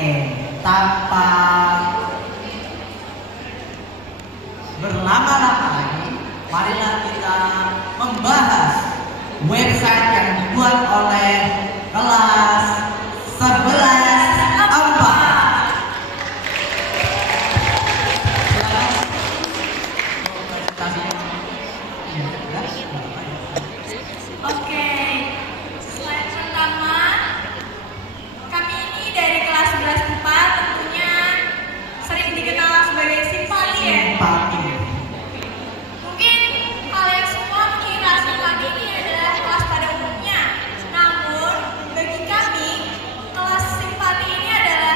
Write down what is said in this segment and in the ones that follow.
Oke, tanpa berlama-lama lagi, marilah kita membahas website yang dibuat oleh kelas 11 4. Oke, slide pertama, kami ini dari kelas 11 4 tentunya sering dikenal sebagai simpati ya. Simpati. Mungkin kalian semua mengira simpati ini adalah kelas pada umumnya. Namun bagi kami, kelas simpati ini adalah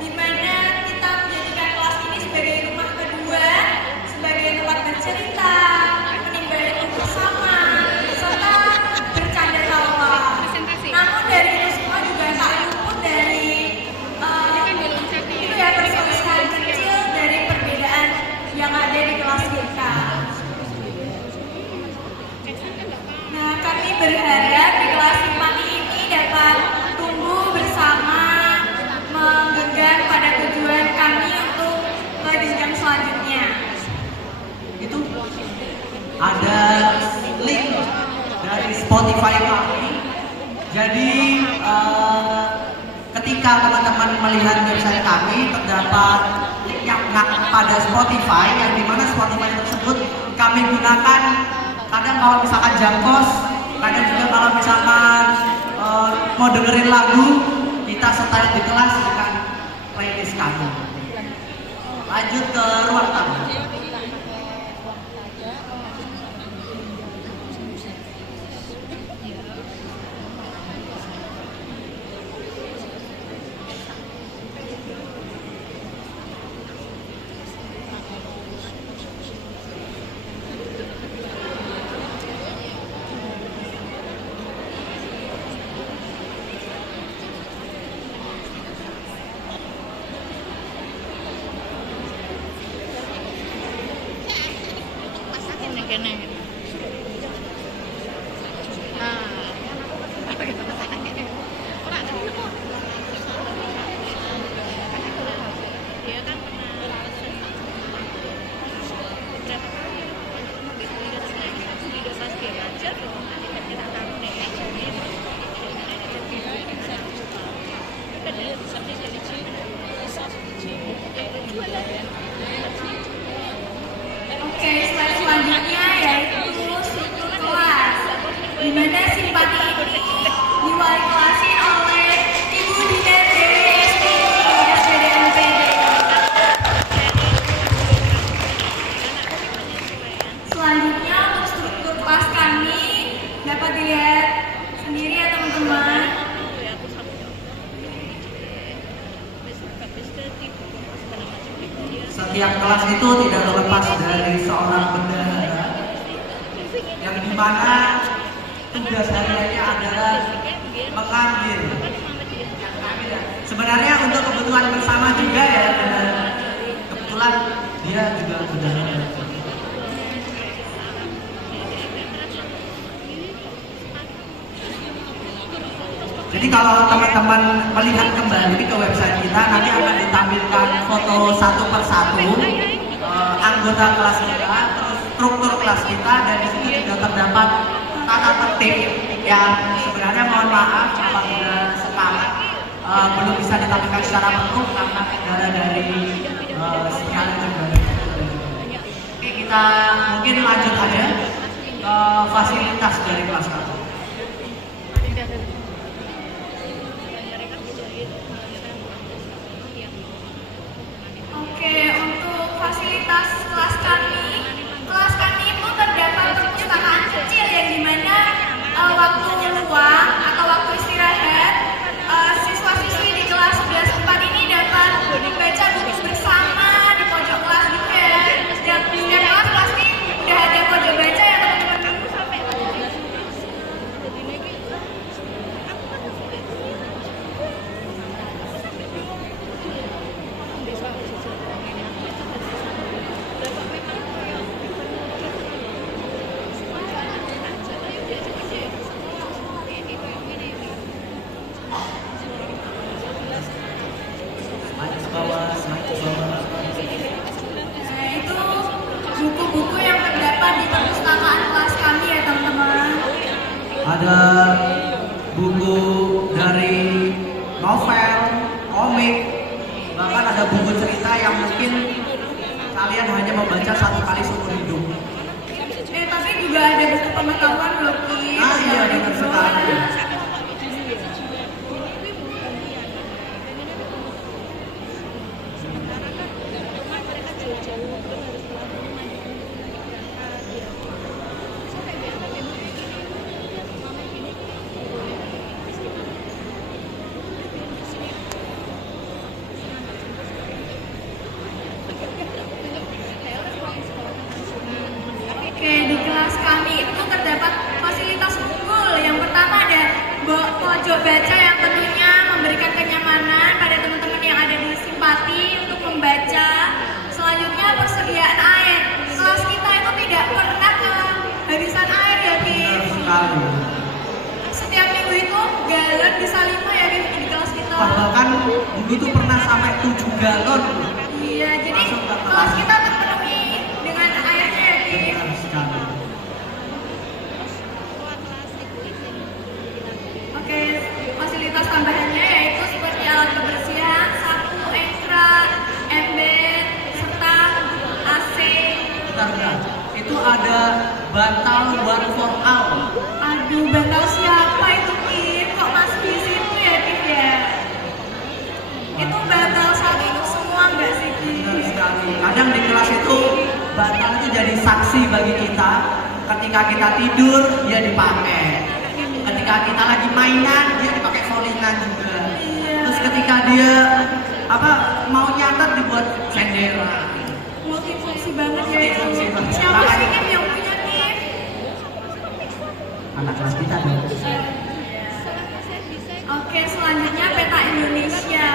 di mana kita menjadikan kelas ini sebagai rumah kedua, sebagai tempat bercerita, menimba ilmu bersama, serta bercanda tawa. Namun dari itu semua juga tak luput dari itu ya, perselisihan kecil dari perbedaan yang ada di kelas kita. Nah, kami berharap di kelas simpati ini dapat tumbuh bersama, menggenggam pada tujuan kami untuk ke jenjang selanjutnya. Itu ada link dari Spotify kami. Jadi ketika teman-teman melihat website kami, terdapat link yang pada Spotify, yang dimana Spotify tersebut kami gunakan kadang kalau misalkan jam kos, kadang juga kalau misalkan mau dengerin lagu, kita setel di kelas dengan playlist kami. Lanjut ke ruang tamu. Oke, slide selanjutnya yaitu struktur kelas, di mana simpati ini diwali kelasin oleh Ibu Dina Dewi SPDMPD. Selanjutnya untuk struktur kelas kami dapat dilihat sendiri ya teman-teman. Setiap kelas itu tidak terlepas dari seorang bendahara, yang dimana tugas hariannya adalah mengambil. Sebenarnya untuk kebutuhan bersama juga ya, kebetulan dia juga bendahara. Jadi kalau teman-teman melihat kembali ke website kita, nanti akan ditampilkan foto satu persatu anggota kelas kita, terus struktur kelas kita, dan di situ juga terdapat tata tertib yang sebenarnya mohon maaf apabila sekarang belum bisa ditampilkan secara penuh karena kendala dari sinyal juga. Oke, kita mungkin lanjut aja ke fasilitas dari kelas kami. Oke, untuk fasilitas kelas kami itu terdapat perpustakaan kecil yang dimana waktu luang atau waktu istirahat siswa-siswi di kelas 11 4 ini dapat membaca buku bersama di pojok kelas gitu ya. Dan setiap kelas pasti udah ada pojok baca ya teman-teman. kalian hanya membaca satu kali seumur hidup. Tapi juga ada buku pengetahuan loh, Ki. Ah iya, benar sekali. Oke, di kelas kami itu terdapat fasilitas unggul. Yang pertama ada pojok baca yang tentunya memberikan kenyamanan pada teman-teman yang ada di simpati untuk membaca. Selanjutnya persediaan air. Kelas kita itu tidak pernah kehabisan air ya, Ki. Benar sekali. Setiap minggu itu galon bisa 5 ya, Ki, di kelas kita. Wah, bahkan dulu tuh pernah sampai 7 galon. Iya, jadi Masuk ke kelas. kelas kita terpenuhi dengan airnya ya, Ki. Benar sekali. Oke, fasilitas tambahannya yaitu seperti alat kebersihan, sapu, ekstra, ember, serta AC. Bentar. Itu ada bantal one for all. Aduh, bantal siapa itu, Kim? Kok masih di situ ya, Kim ya? Itu bantal satu semua nggak sih, Kim? Benar sekali. Kadang di kelas itu bantal itu jadi saksi bagi kita. Ketika kita tidur, dia dipakai. Ketika kita lagi mainan, dia dipakai volingan juga. Iya. Terus ketika dia mau nyatet dibuat sendera. Multifungsi banget ya itu. Multifungsi banget. Siapa sih, Kim, yang punya, Kim? Anak kelas kita dong. Oke, selanjutnya peta Indonesia.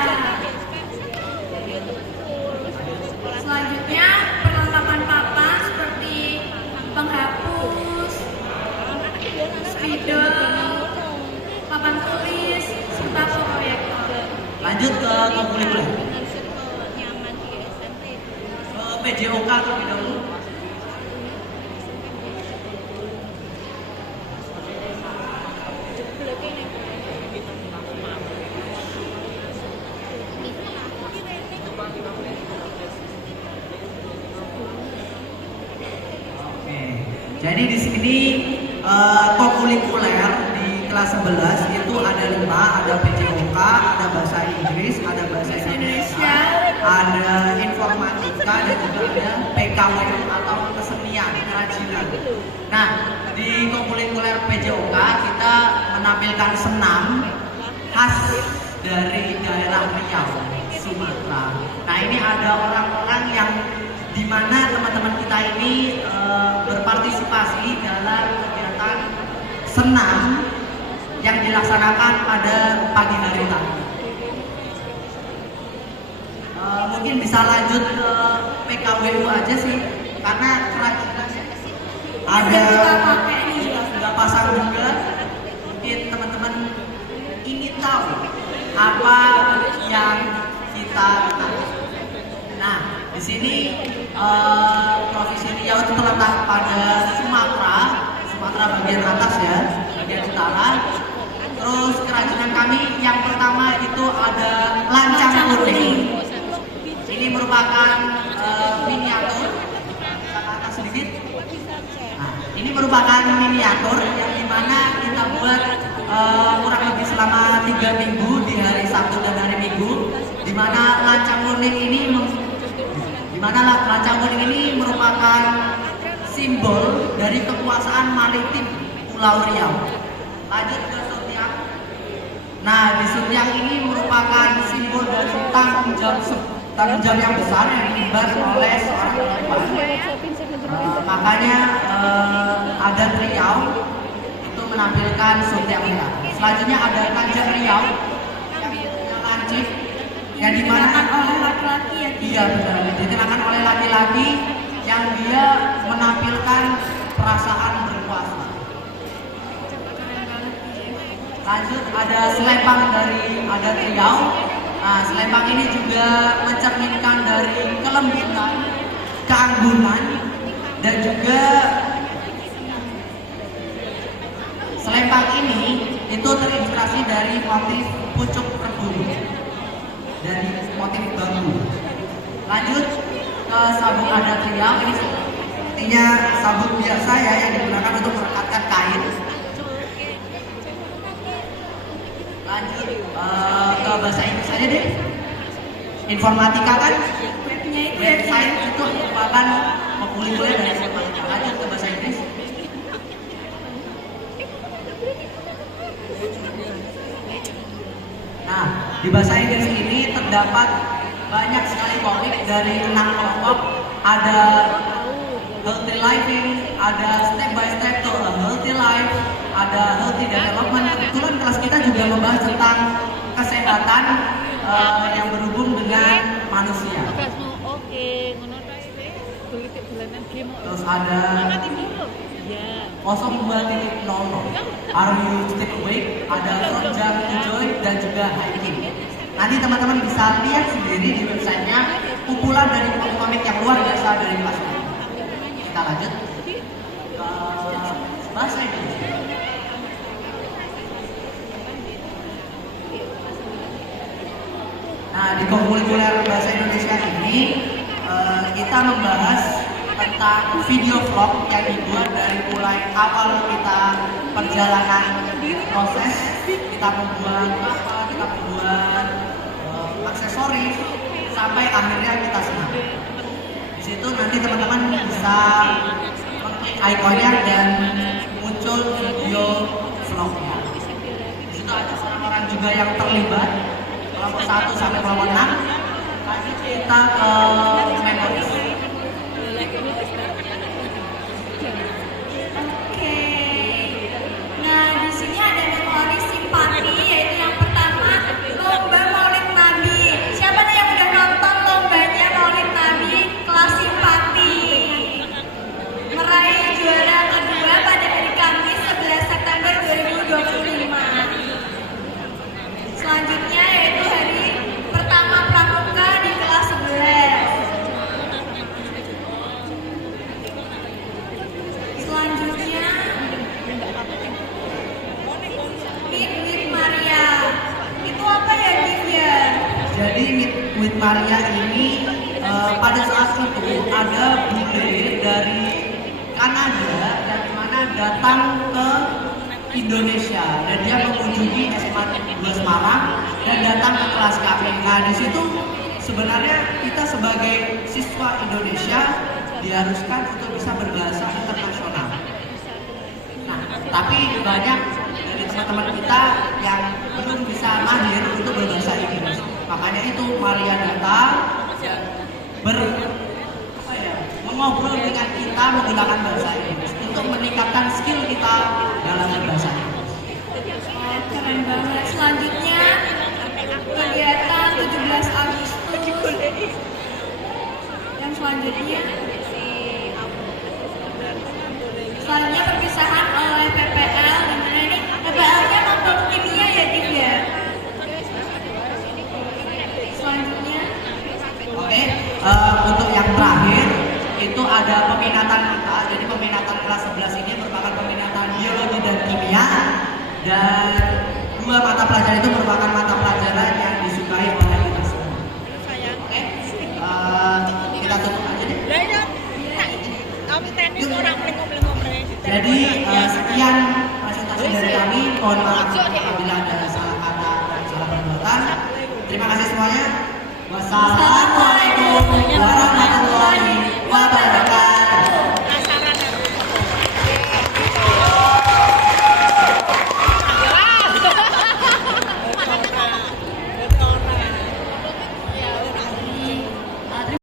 Selanjutnya perlengkapan papan seperti penghapus, spidol, papan tulis, serta proyektor. Lanjut ke kurikuler. PJOK terlebih dahulu. Oke, jadi di sini kokurikuler di kelas 11 itu ada 5, ada PJOK, ada bahasa Inggris, ada bahasa Indonesia, ada informatika, dan juga ada PKW atau kesenian, kerajinan. Nah, di kokurikuler PJOK kita menampilkan senam khas dari daerah Riau, Sumatera. Nah, ini ada orang-orang yang dimana teman-teman kita ini berpartisipasi dalam kegiatan senam yang dilaksanakan pada pagi hari tadi. Mungkin bisa lanjut ke PKWU aja sih, karena kerajinannya ada sudah pasang juga. Mungkin teman-teman ingin tahu apa yang kita tahu. Nah, di sini Provinsi Riau itu terletak pada Sumatera bagian atas ya, bagian utara. Terus kerajinan kami yang pertama itu ada lancang kuning. Ini merupakan miniatur. Kita ke atas sedikit. Nah, ini merupakan miniatur yang dimana kita buat kurang lebih selama 3 minggu di hari Sabtu dan hari Minggu. Dimana lancang kuning ini merupakan simbol dari kekuasaan maritim Pulau Riau. Lanjut ke Sutiang. Nah, di Sutiang ini merupakan simbol dari tanggung jawab yang besar yang diemban oleh seorang perempuan. Makanya adat Riau itu menampilkan Sutiang Riau. Selanjutnya ada Kanjeng Riau yang lancip yang dimana oleh laki-laki ya. Iya benar, dikenakan oleh laki-laki yang dia menampilkan perasaan berkuasa. Lanjut ada selempang dari adat Riau. Nah, selempang ini juga mencerminkan dari kelembutan, keanggunan, dan juga selempang ini itu terinspirasi dari motif pucuk rebung, dari motif bambu. Lanjut ke ke sabuk adat Riau. Ini sepertinya sabuk biasa ya yang digunakan untuk merekatkan kain. Lanjut ke bahasa Inggris aja deh. Informatika kan website itu merupakan pengkulitan dari informatika. Lanjut ke bahasa Inggris. Nah, di bahasa Inggris ini terdapat banyak sekali topik dari 6 kelompok. Ada healthy living, ada step by step to a healthy life, ada healthy development. Kebetulan kelas kita juga membahas tentang kesehatan yang berhubung dengan manusia. Terus ada 0.00, are you still awake? Ada from jam to joy dan juga hiking. Nanti teman-teman bisa lihat sendiri di websitenya kumpulan dari komik yang luar biasa dari kelas ini. Kita lanjut ke bahasa Indonesia. Nah, di kurikuler bahasa Indonesia ini kita membahas tentang video vlog yang dibuat dari mulai awal kita perjalanan proses, kita membuat apa, kita membuat aksesoris sampai akhirnya kita senang. Di situ nanti teman-teman bisa mengklik ikonnya dan muncul video vlognya. Di situ ada orang-orang juga yang terlibat, kelompok 1 sampai kelompok 6. Lanjut kita ke memoris. Oke. Nah, di sini ada memori simpati, yaitu yang pertama lomba Maulid Nabi. Siapa nih yang udah nonton lombanya Maulid Nabi kelas simpati? Meraih juara kedua pada hari Kamis 11 September 2025. Selanjutnya yaitu hari pertama pramuka di kelas 11. Selanjutnya Meet with Maria. Itu apa ya, Divya? Jadi Meet with Maria ini pada saat itu ada bule dari Kanada yang dimana datang ke Indonesia dan dia mengunjungi SMA 2 Semarang dan datang ke kelas kami. Nah, di situ sebenarnya kita sebagai siswa Indonesia diharuskan untuk bisa berbahasa internasional. Nah, tapi banyak dari teman-teman kita yang belum bisa mahir untuk berbahasa Inggris. Makanya itu Maria datang mengobrol dengan kita menggunakan bahasa Inggris untuk meningkatkan skill kita dalam berbahasa Inggris. Keren banget. Selanjutnya kegiatan 17 Agustus. Yang selanjutnya perpisahan oleh PPL. Dimana ini PPL-nya nonton kimia ya, Div ya? Selanjutnya Oke, untuk yang terakhir itu ada peminatan kita. Jadi peminatan kelas 11 ini merupakan peminatan biologi dan kimia, dan 2 mata pelajaran itu merupakan mata pelajaran yang disukai oleh kita semua. Oke, kita tutup aja deh. Jadi sekian presentasi dari kami. Mohon maaf apabila ada salah kata dan salah perbuatan. Terima kasih semuanya. Wassalamualaikum warahmatullahi wabarakatuh.